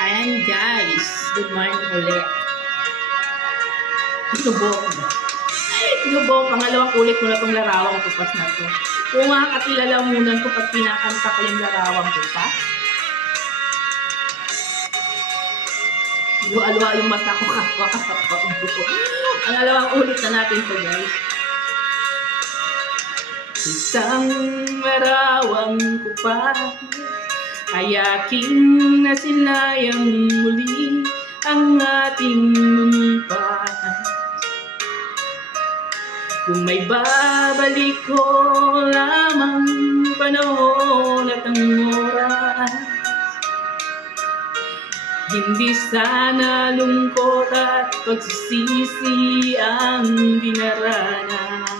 Ayan guys, good morning ulit. Ito po, pangalawang ulit ko na itong larawang kupas na to. Kung makakilalamunan ko pag pinakanta ko yung larawang kupas. Luha-luha yung mata ko kakakakakakakak. Pangalawang ulit na natin to guys. Isang larawang kupas ay aking nasinayang muli ang ating lumipas. Kung may babalik ko lamang panahon at ang oras, hindi sana lungkot at pagsisisi ang dinaranas.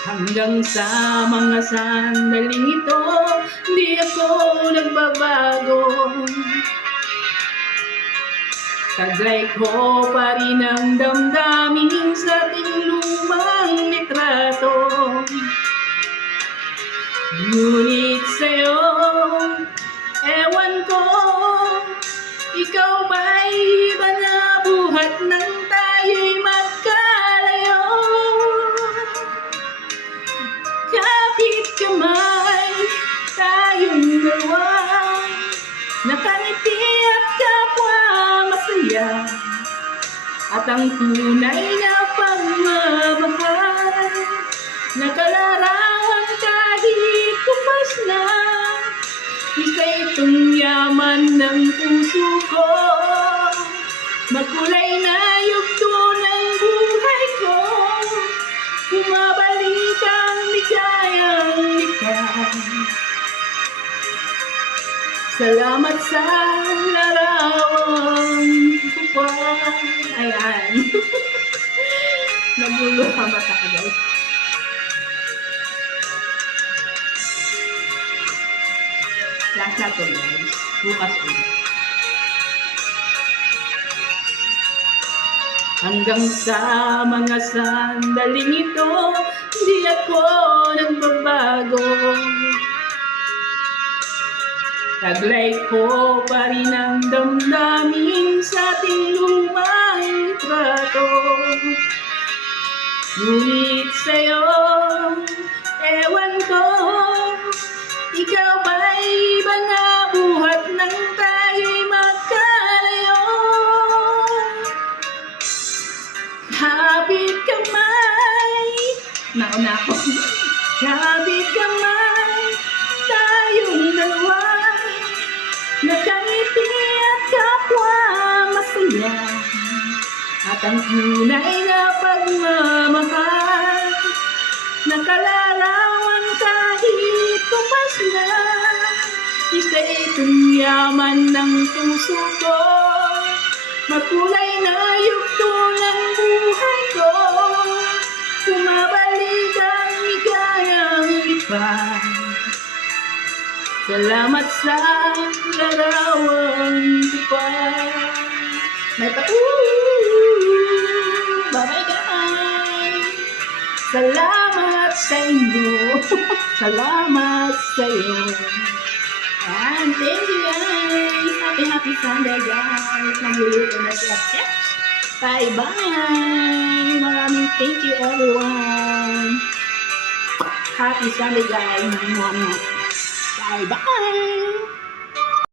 Hanggang sa mga sandaling ito, di ako nagbabago. Taglay ko pa rin ang damdamin sa ating lumang litrato. Ngunit sa'yo, ewan ko, ikaw ba'y iba na buhat nang tayo'y magkalayo? Kapit kamay, tayong dalawa, nakangiti at kapwa masaya, at ang tunay na pagmamahal, nakalarawan kahit kupas na. Isa itong yaman ng puso ko, makulay na yugto ng buhay ko, bumabalik ang ligayang likas. Salamat sa larawang kupas. Ayan. Naguluha mata ko guys. Last na to guys. Bukas ulit. Hanggang sa mga sandaling ito, di ako nagbabago. Taglay ko pa rin ang damdamin sa ating lumang litrato. Ngunit sa'yo, ewan ko, ikaw ba'y iba na buhat nang tayo'y magkalayo? Kapit kamay, nauna ako. Kapit kamay, tayong dalawa, nakangiti at kapwa masaya, at ang tunay na pagmamahal, nakalarawan kahit kupas na. Isa itong yaman ng puso ko, makulay na yugto ng buhay ko, bumabalik ang ligayang lipas. Salamat sa larawang kupas. May bye-bye guys. Salamat sa inyo. Salamat sa iyo. And thank you guys. Happy Sunday guys. Nagluluto na siya. Bye-bye. Maraming thank you everyone. Happy Sunday guys. Bye-bye.